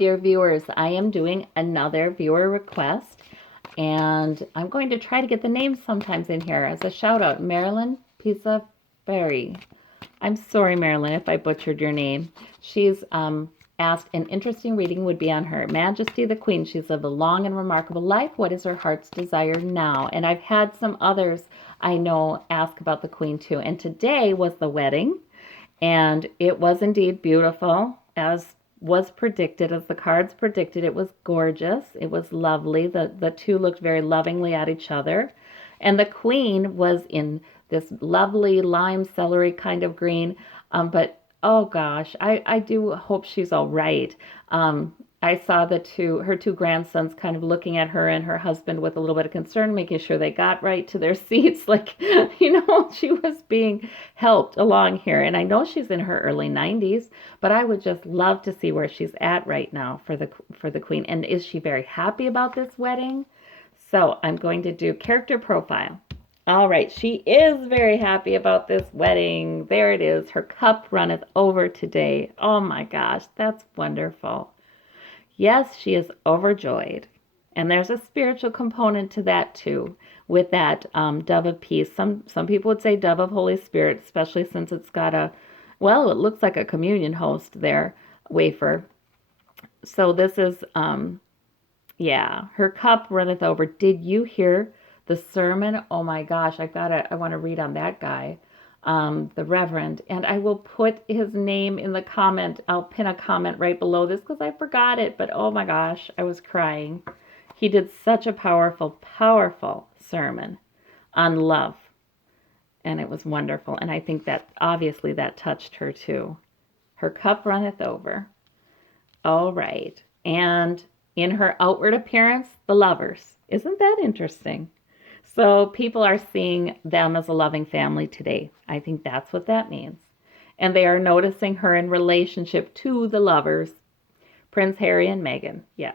dear viewers, I am doing another viewer request, and I'm going to try to get the names sometimes in here as a shout out. Marilyn Pizza Berry. I'm sorry, Marilyn, if I butchered your name. She's asked an interesting reading would be on Her Majesty the Queen. She's lived a long and remarkable life. What is her heart's desire now? And I've had some others I know ask about the Queen too. And today was the wedding, and it was indeed beautiful, as was predicted, as the cards predicted. It was gorgeous. It was lovely. The two looked very lovingly at each other. And the Queen was in this lovely lime celery kind of green. But oh gosh, I do hope she's all right. I saw her two grandsons kind of looking at her and her husband with a little bit of concern, making sure they got right to their seats. Like, she was being helped along here. And I know she's in her early 90s, but I would just love to see where she's at right now for the Queen. And is she very happy about this wedding? So I'm going to do character profile. All right, she is very happy about this wedding. There it is. Her cup runneth over today. Oh my gosh, that's wonderful. Yes, she is overjoyed. And there's a spiritual component to that too, with that dove of peace. Some people would say dove of Holy Spirit, especially since it's got it looks like a communion host there, wafer. So this is, yeah, her cup runneth over. Did you hear the sermon? Oh my gosh, I want to read on that guy. The Reverend, and I will put his name in the comment. I'll pin a comment right below this because I forgot it, but oh my gosh, I was crying. He did such a powerful, powerful sermon on love, and it was wonderful. And I think that obviously that touched her too. Her cup runneth over. All right. And in her outward appearance, the lovers. Isn't that interesting? So people are seeing them as a loving family today. I think that's what that means. And they are noticing her in relationship to the lovers, Prince Harry and Meghan. Yes.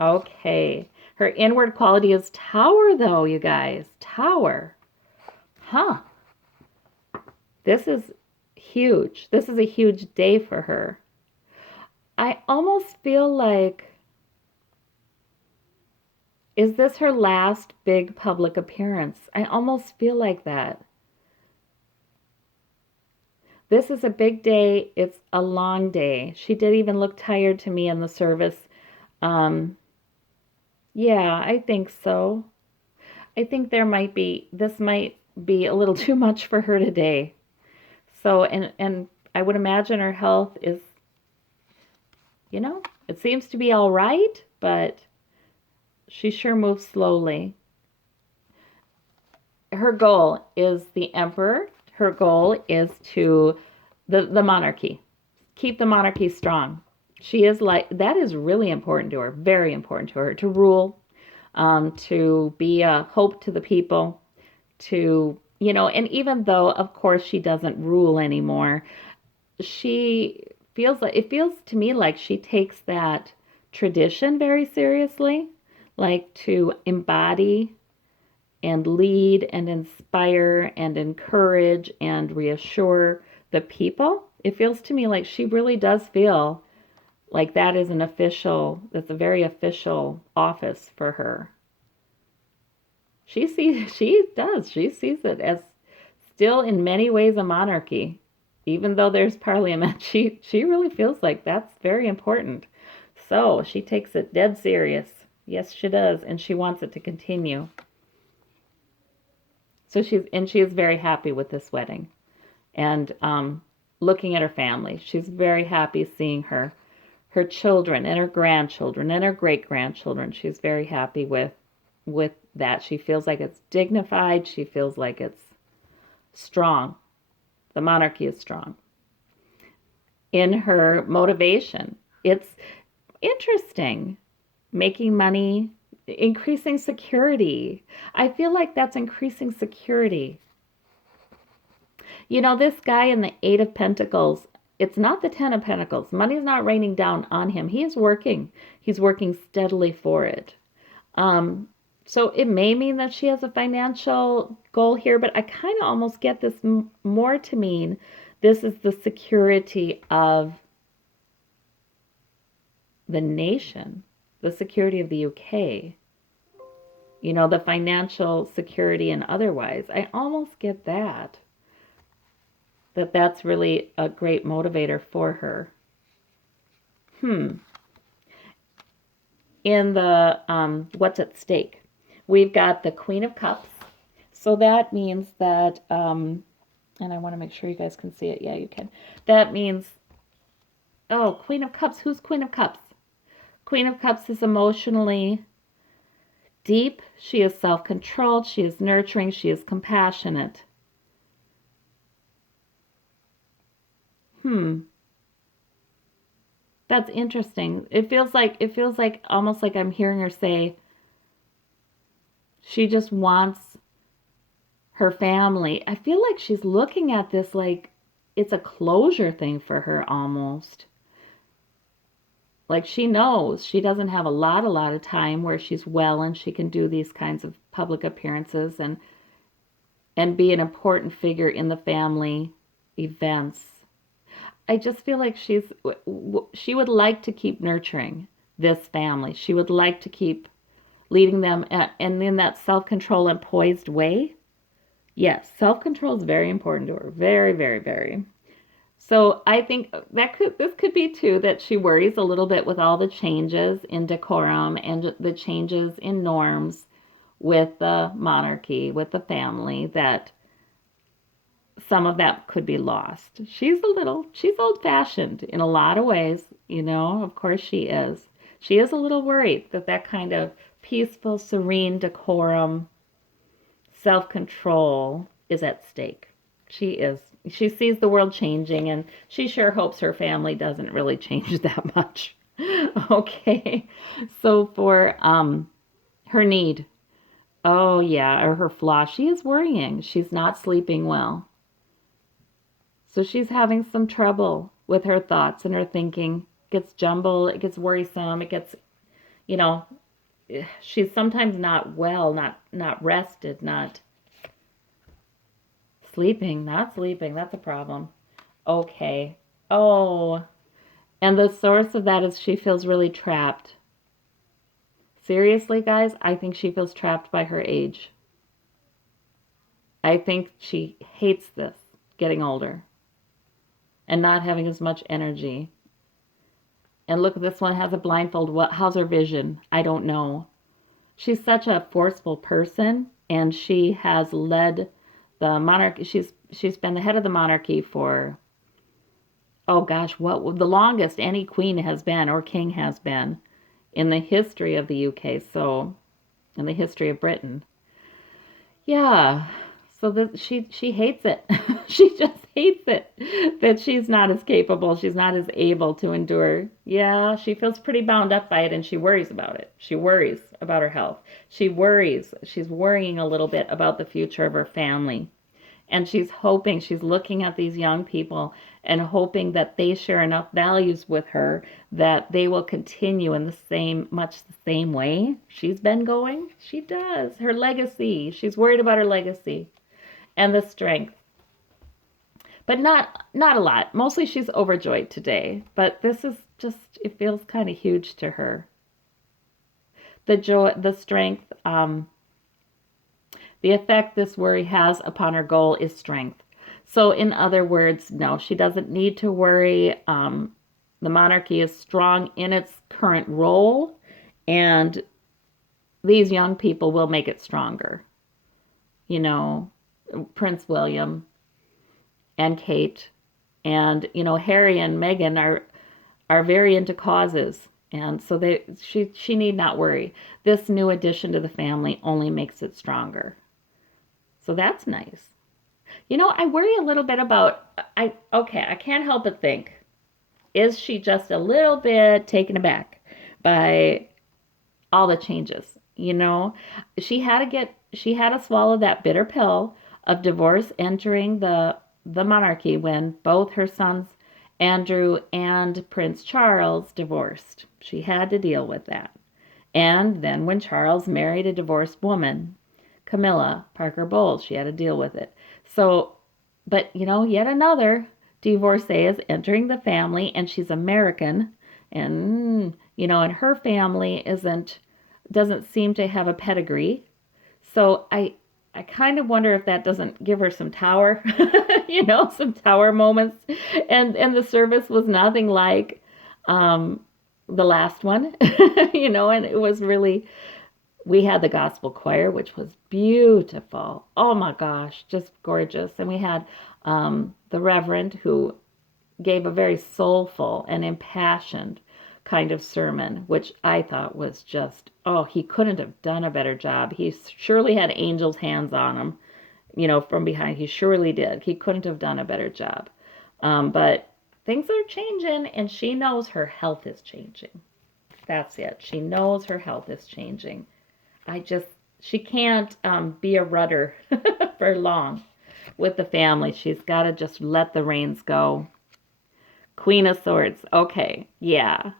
Okay. Her inward quality is Tower, though, you guys. Tower. Huh. This is huge. This is a huge day for her. I almost feel like, is this her last big public appearance? I almost feel like that. This is a big day. It's a long day. She did even look tired to me in the service. Yeah, I think so. I think this might be a little too much for her today. So, and I would imagine her health is, it seems to be all right, but she sure moves slowly. Her goal is the emperor. Her goal is to the monarchy. Keep the monarchy strong. She is that is really important to her, very important to her, to rule, to be a hope to the people, and even though, of course, she doesn't rule anymore, it feels to me like she takes that tradition very seriously, like to embody and lead and inspire and encourage and reassure the people. It feels to me like she really does feel like that's a very official office for her. She sees it as still in many ways a monarchy. Even though there's parliament, she really feels like that's very important. So she takes it dead serious. Yes, she does, and she wants it to continue. So she is very happy with this wedding, and looking at her family, she's very happy seeing her children and her grandchildren and her great grandchildren. She's very happy with that. She feels like it's dignified. She feels like it's strong. The monarchy is strong. In her motivation, it's interesting. Making money, increasing security. I feel like that's increasing security. This guy in the Eight of Pentacles, it's not the Ten of Pentacles. Money's not raining down on him. He is working. He's working steadily for it. So it may mean that she has a financial goal here, but I kind of almost get this more to mean this is the security of the nation, the security of the UK, the financial security and otherwise. I almost get that's really a great motivator for her. Hmm. In the what's at stake, we've got the Queen of Cups. So that means that, and I want to make sure you guys can see it. Yeah, you can. That means, oh, Queen of Cups. Who's Queen of Cups? Queen of Cups is emotionally deep. She is self-controlled. She is nurturing. She is compassionate. That's interesting. It feels like almost like I'm hearing her say she just wants her family. I feel like she's looking at this like it's a closure thing for her almost. Like she knows she doesn't have a lot of time where she's well and she can do these kinds of public appearances and be an important figure in the family events. I just feel like she would like to keep nurturing this family. She would like to keep leading them and in that self-control and poised way. Yes, self-control is very important to her. Very, very, very. So I think this could be too that she worries a little bit with all the changes in decorum and the changes in norms with the monarchy, with the family, that some of that could be lost. She's old-fashioned in a lot of ways, of course she is. She is a little worried that kind of peaceful, serene decorum, self-control is at stake. She is. She sees the world changing and she sure hopes her family doesn't really change that much. Okay. So for her need, oh yeah, or her flaw, she is worrying. She's not sleeping well. So she's having some trouble with her thoughts and her thinking. It gets jumbled, it gets worrisome, it gets, you know, she's sometimes not well, not rested, not sleeping, not sleeping. That's a problem. Okay. Oh, and the source of that is she feels really trapped. Seriously, guys, I think she feels trapped by her age. I think she hates this, getting older and not having as much energy. And look, this one has a blindfold. How's her vision? I don't know. She's such a forceful person, and she has led the monarchy. She's been the head of the monarchy for, oh gosh, what the longest any queen has been or king has been in the history of the UK. So, in the history of Britain. Yeah. So she hates it. She just hates it that she's not as capable. She's not as able to endure. Yeah, she feels pretty bound up by it and she worries about it. She worries about her health. She worries. She's worrying a little bit about the future of her family. And she's looking at these young people and hoping that they share enough values with her that they will continue in much the same way she's been going. She does. Her legacy. She's worried about her legacy and the strength. But not a lot. Mostly she's overjoyed today. But this is just, it feels kind of huge to her. The joy, the strength, the effect this worry has upon her goal is strength. So, in other words, no, she doesn't need to worry. The monarchy is strong in its current role, and these young people will make it stronger. Prince William and Kate, and Harry and Meghan are very into causes, and so she need not worry. This new addition to the family only makes it stronger. So that's nice. I worry a little bit about, I can't help but think, is she just a little bit taken aback by all the changes? She had to swallow that bitter pill of divorce entering the monarchy when both her sons, Andrew and Prince Charles, divorced. She had to deal with that. And then when Charles married a divorced woman, Camilla Parker Bowles, she had to deal with it. So, but yet another divorcee is entering the family, and she's American, and And her family doesn't seem to have a pedigree. So I kind of wonder if that doesn't give her some tower, some tower moments. And the service was nothing like um, the last one, and it was really, we had the gospel choir, which was beautiful. Oh my gosh, just gorgeous. And we had the Reverend who gave a very soulful and impassioned kind of sermon, which I thought was just, oh, he couldn't have done a better job. He surely had angels' hands on him, from behind. He surely did. He couldn't have done a better job. But things are changing, and she knows her health is changing. That's it. She knows her health is changing. She can't be a rudder for long with the family. She's got to just let the reins go. Queen of Swords. Okay, yeah.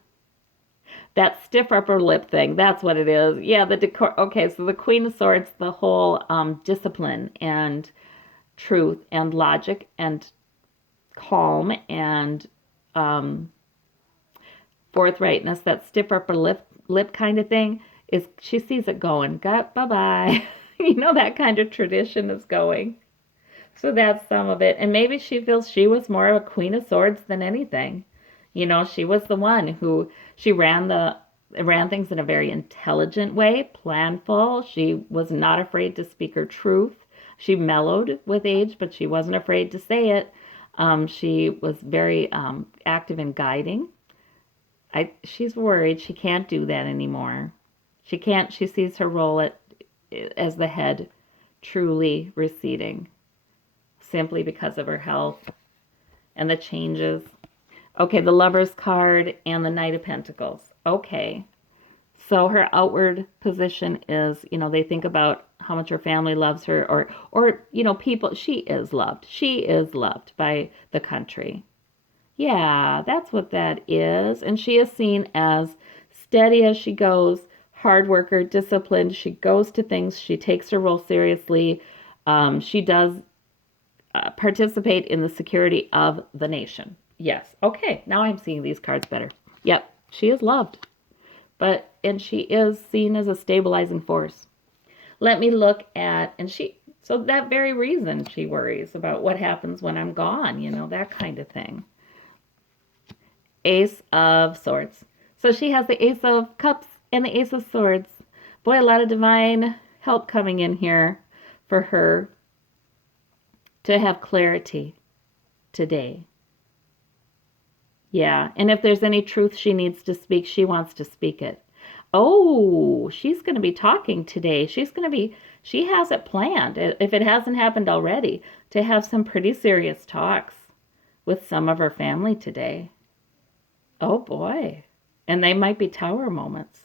That stiff upper lip thing, that's what it is. Yeah, the decor. Okay, so the Queen of Swords, the whole discipline and truth and logic and calm and um, forthrightness, that stiff upper lip kind of thing, is she sees it going. Bye-bye. That kind of tradition is going. So that's some of it. And maybe she feels she was more of a Queen of Swords than anything. She was the one who she ran things in a very intelligent way, planful. She was not afraid to speak her truth. She mellowed with age, but she wasn't afraid to say it. She was very active in guiding. She's worried she can't do that anymore. She can't. She sees her role as the head truly receding, simply because of her health and the changes. Okay, the Lover's card and the Knight of Pentacles. Okay, so her outward position is, they think about how much her family loves her, or people. She is loved. She is loved by the country. Yeah, that's what that is. And she is seen as steady as she goes, hard worker, disciplined. She goes to things. She takes her role seriously. She does participate in the security of the nation. Yes. Okay. Now I'm seeing these cards better. Yep. She is loved, and she is seen as a stabilizing force. Let me look at, so that very reason she worries about what happens when I'm gone, that kind of thing. Ace of Swords. So she has the Ace of Cups and the Ace of Swords. Boy, a lot of divine help coming in here for her to have clarity today. Yeah, and if there's any truth she needs to speak, she wants to speak it. Oh, she's going to be talking today. She has it planned, if it hasn't happened already, to have some pretty serious talks with some of her family today. Oh boy. And they might be tower moments.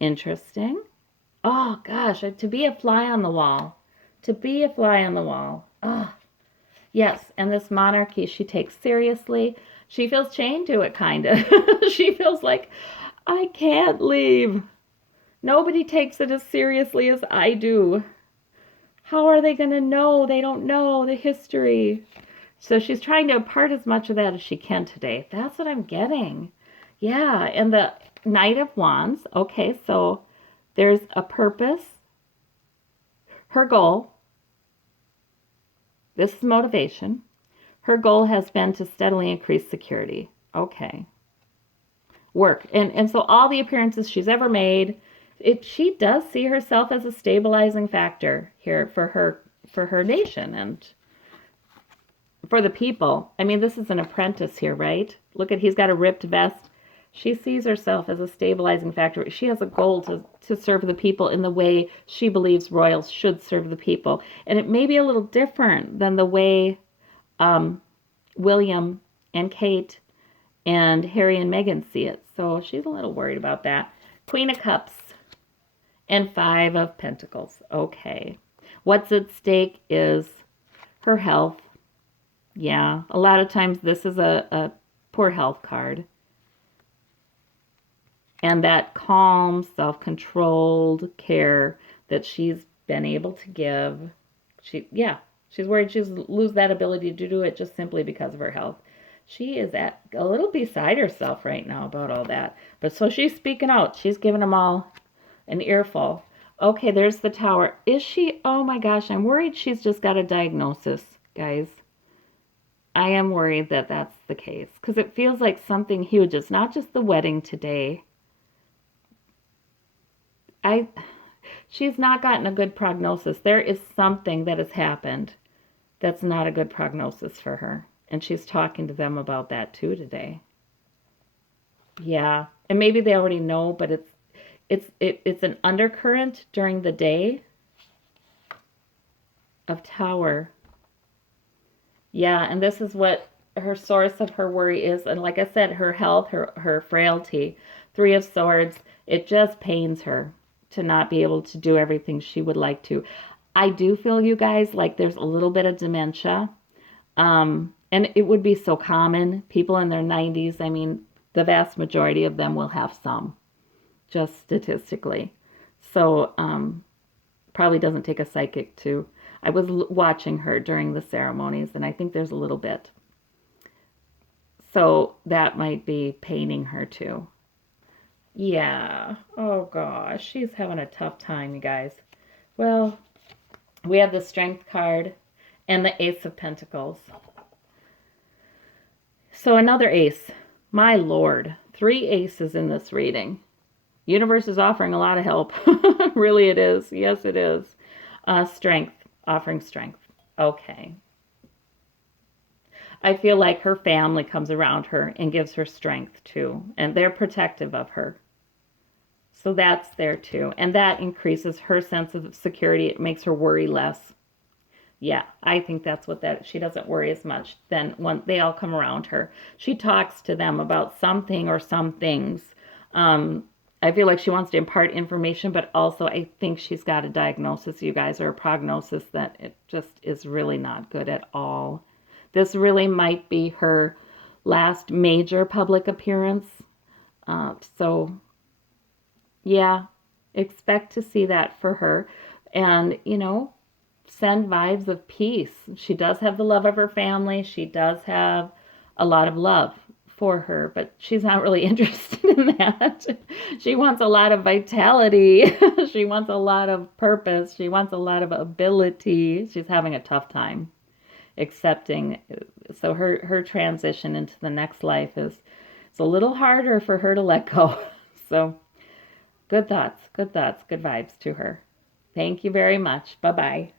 Interesting. Oh gosh, to be a fly on the wall. To be a fly on the wall. Oh, yes. And this monarchy she takes seriously. She feels chained to it, kind of. She feels like, I can't leave. Nobody takes it as seriously as I do. How are they going to know? They don't know the history. So she's trying to impart as much of that as she can today. That's what I'm getting. Yeah, and the Knight of Wands. Okay, so there's a purpose. Her goal, this is motivation. Her goal has been to steadily increase security. Okay. Work. And so all the appearances she's ever made, she does see herself as a stabilizing factor here for her nation and for the people. I mean, this is an apprentice here, right? Look at, he's got a ripped vest. She sees herself as a stabilizing factor. She has a goal to serve the people in the way she believes royals should serve the people. And it may be a little different than the way William and Kate and Harry and Meghan see it. So she's a little worried about that. Queen of Cups and Five of Pentacles. Okay. What's at stake is her health. Yeah, a lot of times this is a poor health card. And that calm, self-controlled care that she's been able to give. She's worried she'll lose that ability to do it just simply because of her health. She is at a little beside herself right now about all that. But so she's speaking out. She's giving them all an earful. Okay, there's the tower. Is she? Oh my gosh, I'm worried she's just got a diagnosis, guys. I am worried that that's the case because it feels like something huge. It's not just the wedding today. I She's not gotten a good prognosis. There is something that has happened that's not a good prognosis for her. And she's talking to them about that too today. Yeah. And maybe they already know, but it's an undercurrent during the day of tower. Yeah, and this is what her source of her worry is. And like I said, her health, her frailty. Three of Swords, it just pains her to not be able to do everything she would like to. I do feel, you guys, like there's a little bit of dementia. And it would be so common. People in their 90s, I mean, the vast majority of them will have some, just statistically. So, probably doesn't take a psychic to. I was watching her during the ceremonies, and I think there's a little bit. So that might be paining her too. Yeah. Oh gosh, she's having a tough time, you guys. Well, we have the Strength card and the Ace of Pentacles. So another ace. My Lord. 3 aces in this reading. Universe is offering a lot of help. Really it is. Yes, it is. Strength. Offering strength. Okay. I feel like her family comes around her and gives her strength too. And they're protective of her. So that's there too. And that increases her sense of security. It makes her worry less. Yeah, I think that's what that, she doesn't worry as much then when they all come around her. She talks to them about something or some things. I feel like she wants to impart information, but also I think she's got a diagnosis, you guys, or a prognosis that it just is really not good at all. This really might be her last major public appearance. So, yeah, expect to see that for her. And, send vibes of peace. She does have the love of her family. She does have a lot of love for her, but she's not really interested in that. She wants a lot of vitality. She wants a lot of purpose. She wants a lot of ability. She's having a tough time accepting. So her transition into the next life is it's a little harder for her to let go. So good thoughts, good vibes to her. Thank you very much. Bye-bye.